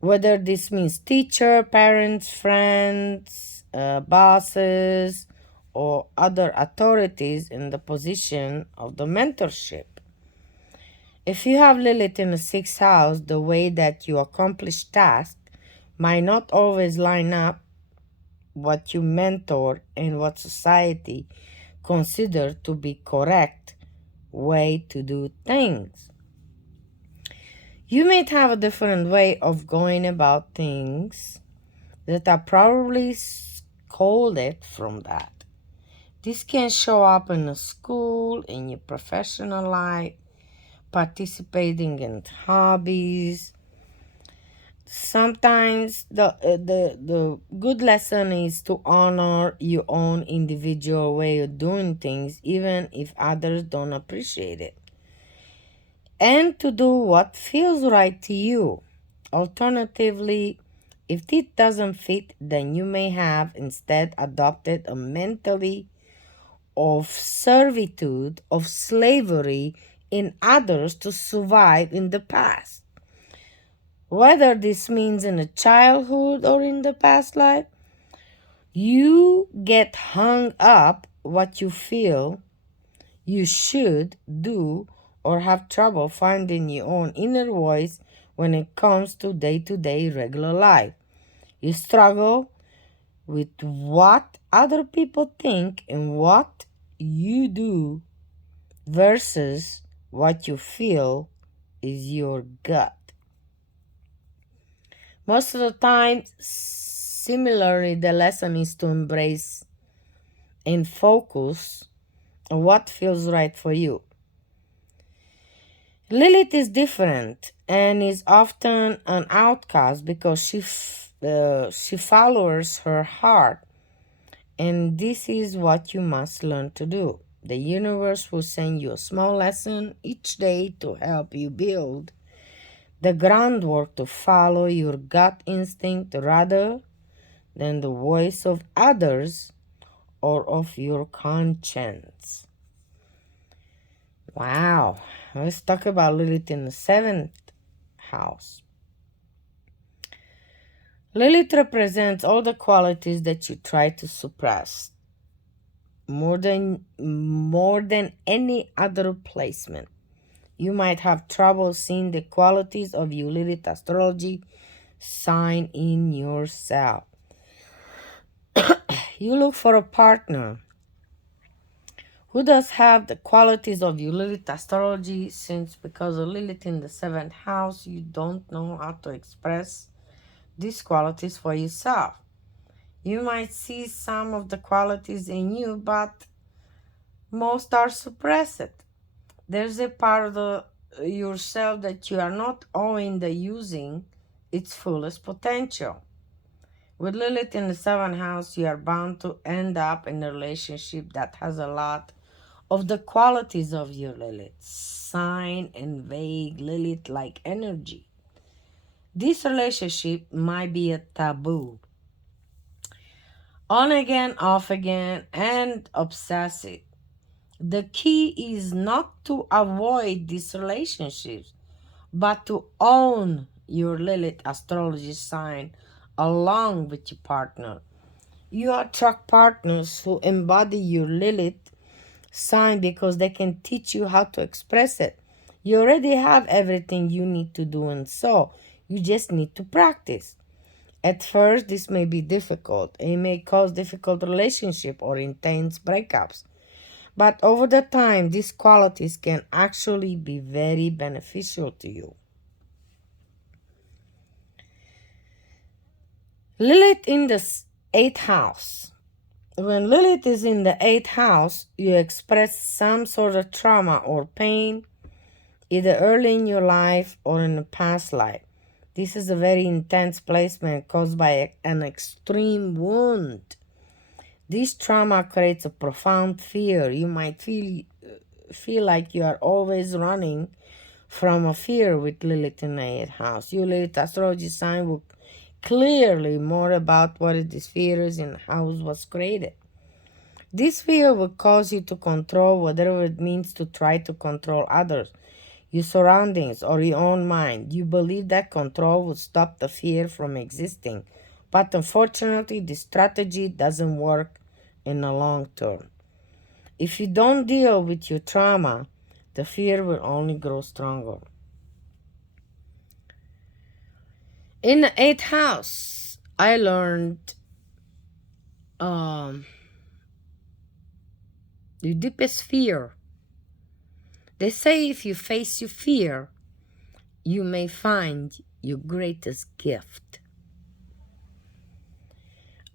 Whether this means teacher, parents, friends, bosses, or other authorities in the position of the mentorship. If you have Lilith in the 6th house, the way that you accomplish tasks might not always line up what you mentor and what society consider to be correct way to do things. You may have a different way of going about things that are probably scolded from that. This can show up in a school, in your professional life, participating in hobbies. Sometimes the good lesson is to honor your own individual way of doing things, even if others don't appreciate it, and to do what feels right to you. Alternatively, if it doesn't fit, then you may have instead adopted a mentality of servitude, of slavery in others to survive in the past. Whether this means in a childhood or in the past life, you get hung up what you feel you should do or have trouble finding your own inner voice when it comes to day-to-day regular life. You struggle with what other people think and what you do versus what you feel is your gut. Most of the time, similarly, the lesson is to embrace and focus on what feels right for you. Lilith is different and is often an outcast because she follows her heart, and this is what you must learn to do. The universe will send you a small lesson each day to help you build the groundwork to follow your gut instinct rather than the voice of others or of your conscience. Wow. Let's talk about Lilith in the 7th house. Lilith represents all the qualities that you try to suppress more than any other placement. You might have trouble seeing the qualities of your Lilith astrology sign in yourself. You look for a partner who does have the qualities of your Lilith astrology, since because of Lilith in the 7th house, you don't know how to express these qualities for yourself. You might see some of the qualities in you, but most are suppressed. There's a part of yourself that you are not owing the using its fullest potential. With Lilith in the 7th house, you are bound to end up in a relationship that has a lot of the qualities of your Lilith sign and vague Lilith-like energy. This relationship might be a taboo, on again, off again, and obsessive. The key is not to avoid these relationships, but to own your Lilith astrology sign along with your partner. You attract partners who embody your Lilith sign because they can teach you how to express it. You already have everything you need to do, and so you just need to practice. At first, this may be difficult. It may cause difficult relationship or intense breakups. But over the time, these qualities can actually be very beneficial to you. Lilith in the 8th house. When Lilith is in the 8th house, you express some sort of trauma or pain, either early in your life or in a past life. This is a very intense placement caused by an extreme wound. This trauma creates a profound fear. You might feel like you are always running from a fear with Lilith in the 8th house. Your Lilith astrology sign will clearly more about what this fear is and how it was created. This fear will cause you to control whatever it means to try to control others, your surroundings, or your own mind. You believe that control will stop the fear from existing, but unfortunately, this strategy doesn't work in the long term. If you don't deal with your trauma, the fear will only grow stronger. In the 8th house, I learned your deepest fear. They say if you face your fear, you may find your greatest gift.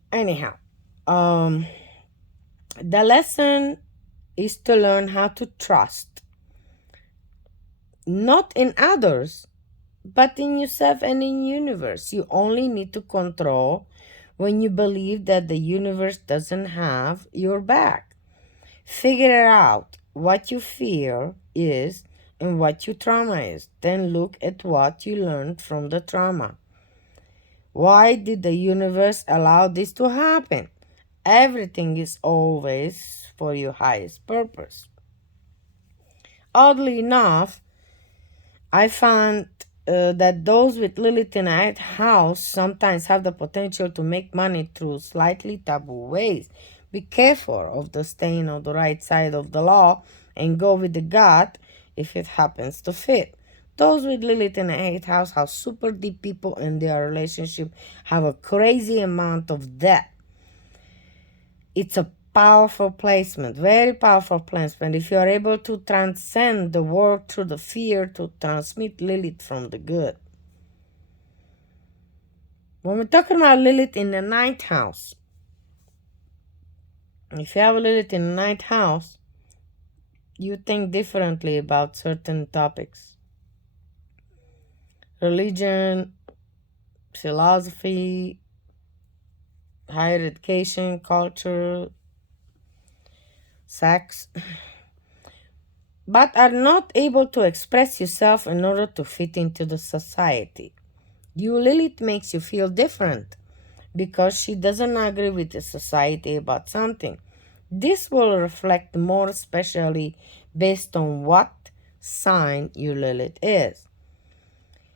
Anyhow, the lesson is to learn how to trust not in others, but in yourself and in universe. You only need to control when you believe that the universe doesn't have your back. Figure out what your fear is and what your trauma is. Then look at what you learned from the trauma. Why did the universe allow this to happen? Everything is always for your highest purpose. Oddly enough, I found that those with Lilith in the 8th house sometimes have the potential to make money through slightly taboo ways. Be careful of the staying on the right side of the law and go with the gut if it happens to fit. Those with Lilith in the 8th house are super deep people in their relationship, have a crazy amount of debt. It's a powerful placement, very powerful placement. If you are able to transcend the world through the fear to transmit Lilith from the good. When we're talking about Lilith in the 9th house, if you have a Lilith in the 9th house, you think differently about certain topics. Religion, philosophy, higher education, culture, sex, but are not able to express yourself in order to fit into the society. You Lilith makes you feel different because she doesn't agree with the society about something. This will reflect more especially based on what sign your Lilith is.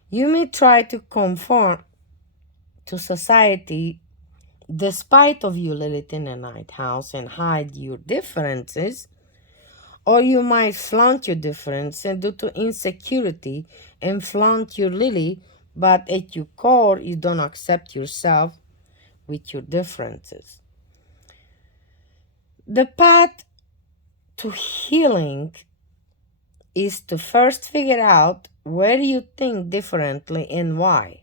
You may try to conform to society despite of your Lilith in the 9th house and hide your differences, or you might flaunt your differences due to insecurity and flaunt your Lilith, but at your core you don't accept yourself with your differences. The path to healing is to first figure out where you think differently and why.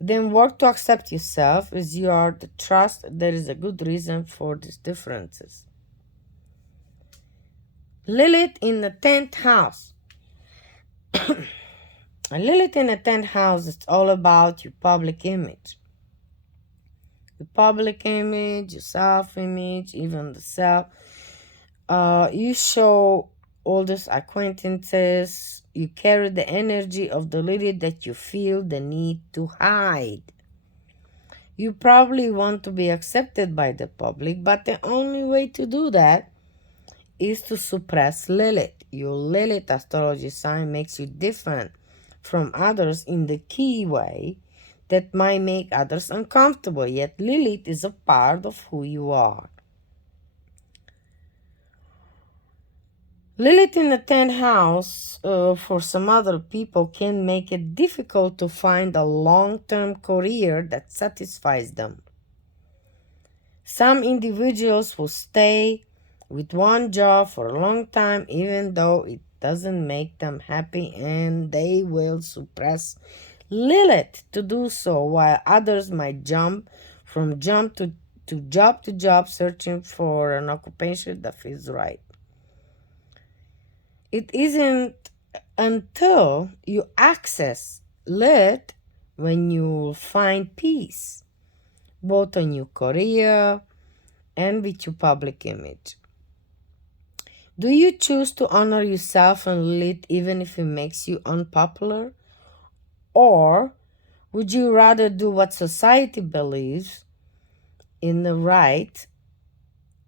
Then work to accept yourself as you are, the trust there is a good reason for these differences. Lilith in the 10th house. Lilith in the 10th house is all about your public image. Your public image, your self-image, even the self. You show all these acquaintances. You carry the energy of the Lilith that you feel the need to hide. You probably want to be accepted by the public, but the only way to do that is to suppress Lilith. Your Lilith astrology sign makes you different from others in the key way that might make others uncomfortable, yet Lilith is a part of who you are. Lilith in the 10th house for some other people can make it difficult to find a long-term career that satisfies them. Some individuals will stay with one job for a long time even though it doesn't make them happy, and they will suppress Lilith to do so, while others might jump from job to job searching for an occupation that feels right. It isn't until you access Lilith when you find peace, both in your career and with your public image. Do you choose to honor yourself and Lilith even if it makes you unpopular? Or would you rather do what society believes in the right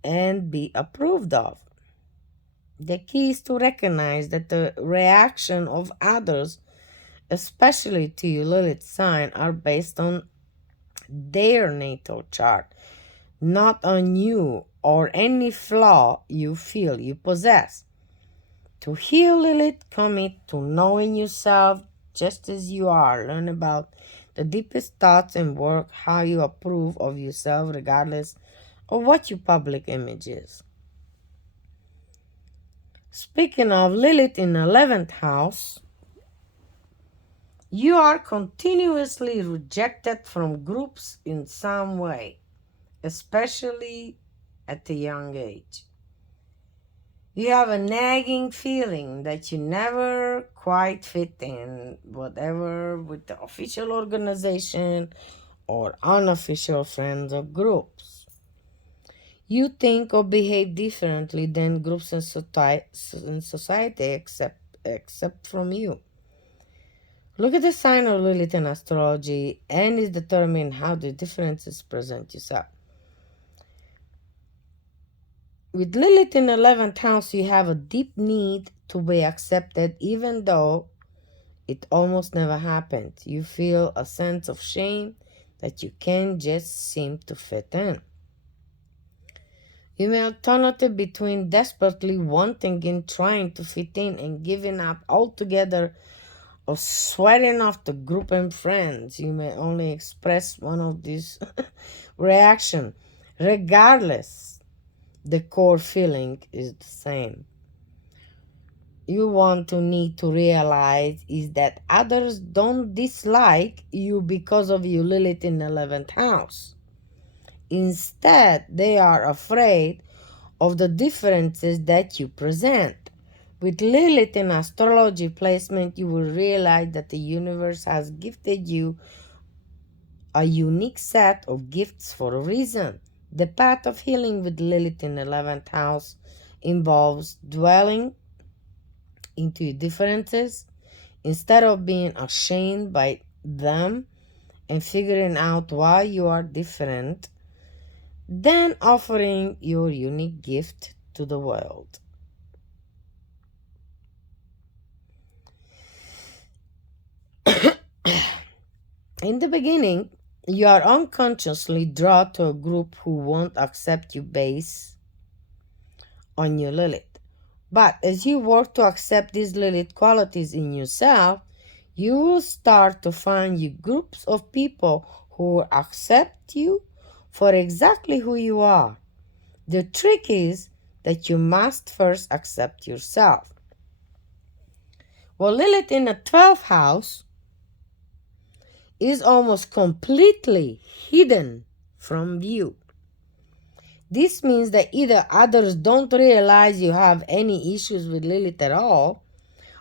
and be approved of? The key is to recognize that the reaction of others, especially to your Lilith sign, are based on their natal chart, not on you or any flaw you feel you possess. To heal Lilith, commit to knowing yourself just as you are. Learn about the deepest thoughts and work how you approve of yourself regardless of what your public image is. Speaking of Lilith in the 11th house, you are continuously rejected from groups in some way, especially at a young age. You have a nagging feeling that you never quite fit in, whatever with the official organization or unofficial friends or groups. You think or behave differently than groups in society except from you. Look at the sign of Lilith in astrology and is determine how the differences present yourself. With Lilith in 11th house, you have a deep need to be accepted even though it almost never happened. You feel a sense of shame that you can't just seem to fit in. You may alternate between desperately wanting and trying to fit in and giving up altogether or sweating off the group and friends. You may only express one of these reactions. Regardless, the core feeling is the same. You want to need to realize is that others don't dislike you because of your Lilith in 11th house. Instead, they are afraid of the differences that you present. With Lilith in astrology placement, you will realize that the universe has gifted you a unique set of gifts for a reason. The path of healing with Lilith in 11th house involves dwelling into your differences instead of being ashamed by them and figuring out why you are different, then offering your unique gift to the world. In the beginning, you are unconsciously drawn to a group who won't accept you based on your Lilith. But as you work to accept these Lilith qualities in yourself, you will start to find you groups of people who will accept you for exactly who you are. The trick is that you must first accept yourself. Well, Lilith in the 12th house is almost completely hidden from view. This means that either others don't realize you have any issues with Lilith at all,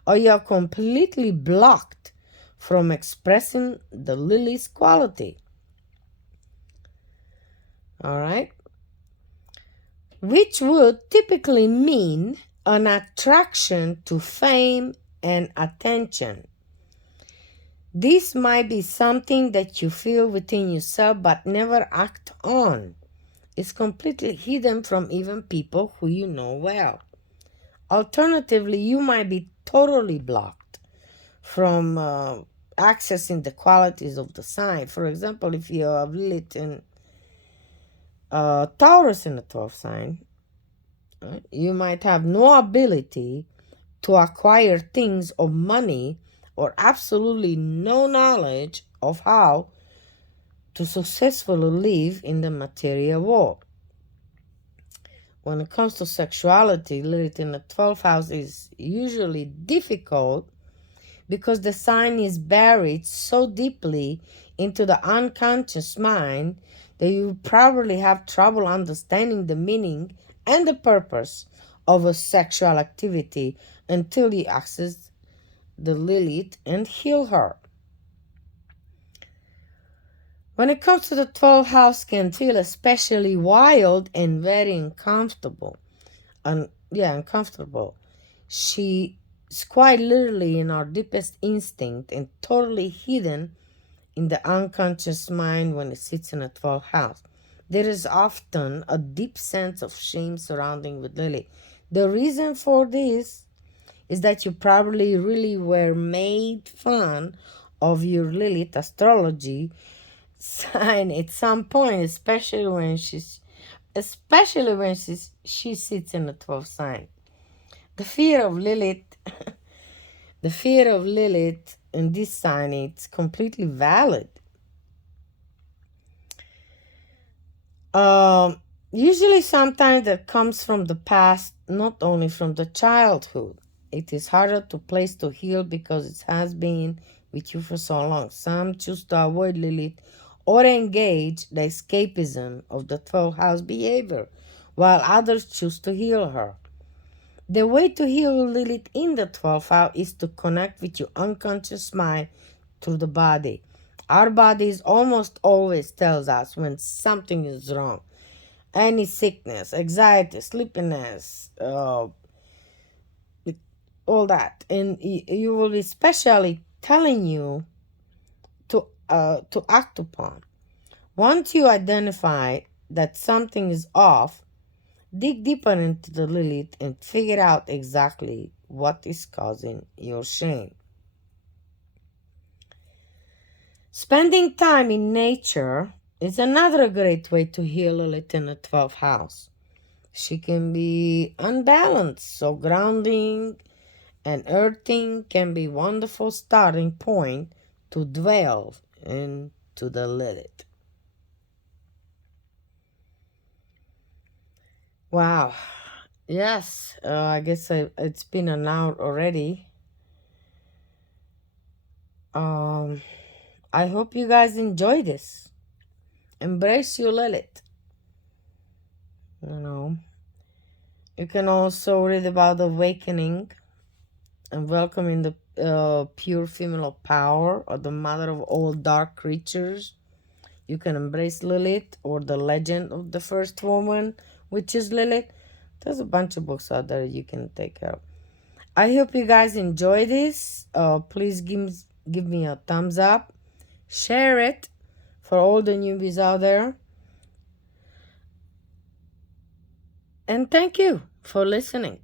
or you are completely blocked from expressing the Lilith's quality. All right? Which would typically mean an attraction to fame and attention. This might be something that you feel within yourself but never act on. It's completely hidden from even people who you know well. Alternatively, you might be totally blocked from accessing the qualities of the sign. For example, if you have Lilith in Taurus in the 12th sign, right, you might have no ability to acquire things of money or absolutely no knowledge of how to successfully live in the material world. When it comes to sexuality, Lilith in the 12th house is usually difficult because the sign is buried so deeply into the unconscious mind that you probably have trouble understanding the meaning and the purpose of a sexual activity until you access the Lilith and heal her. When it comes to the 12th house, can feel especially wild and very uncomfortable. Uncomfortable. She is quite literally in our deepest instinct and totally hidden in the unconscious mind when it sits in a 12th house. There is often a deep sense of shame surrounding with Lilith. The reason for this is that you probably really were made fun of your Lilith astrology sign at some point, especially when she sits in the 12th sign. The fear of Lilith in this sign, it's completely valid. Usually sometimes that comes from the past, not only from the childhood. It is harder to place to heal because it has been with you for so long. Some choose to avoid Lilith or engage the escapism of the 12th house behavior, while others choose to heal her. The way to heal Lilith in the 12th house is to connect with your unconscious mind through the body. Our bodies almost always tells us when something is wrong. Any sickness, anxiety, sleepiness, all that. And you will be specially telling you to act upon. Once you identify that something is off, dig deeper into the Lilith and figure out exactly what is causing your shame. Spending time in nature is another great way to heal Lilith in the 12th house. She can be unbalanced, so grounding and earthing can be a wonderful starting point to dwell into the Lilith. Wow. Yes, I guess it's been an hour already. I hope you guys enjoy this. Embrace your Lilith. You can also read about awakening and welcoming the pure female power, or the mother of all dark creatures. You can embrace Lilith, or the legend of the first woman, which is Lilith. There's a bunch of books out there you can take care of. I hope you guys enjoy this. Please give me a thumbs up. Share it for all the newbies out there. And thank you for listening.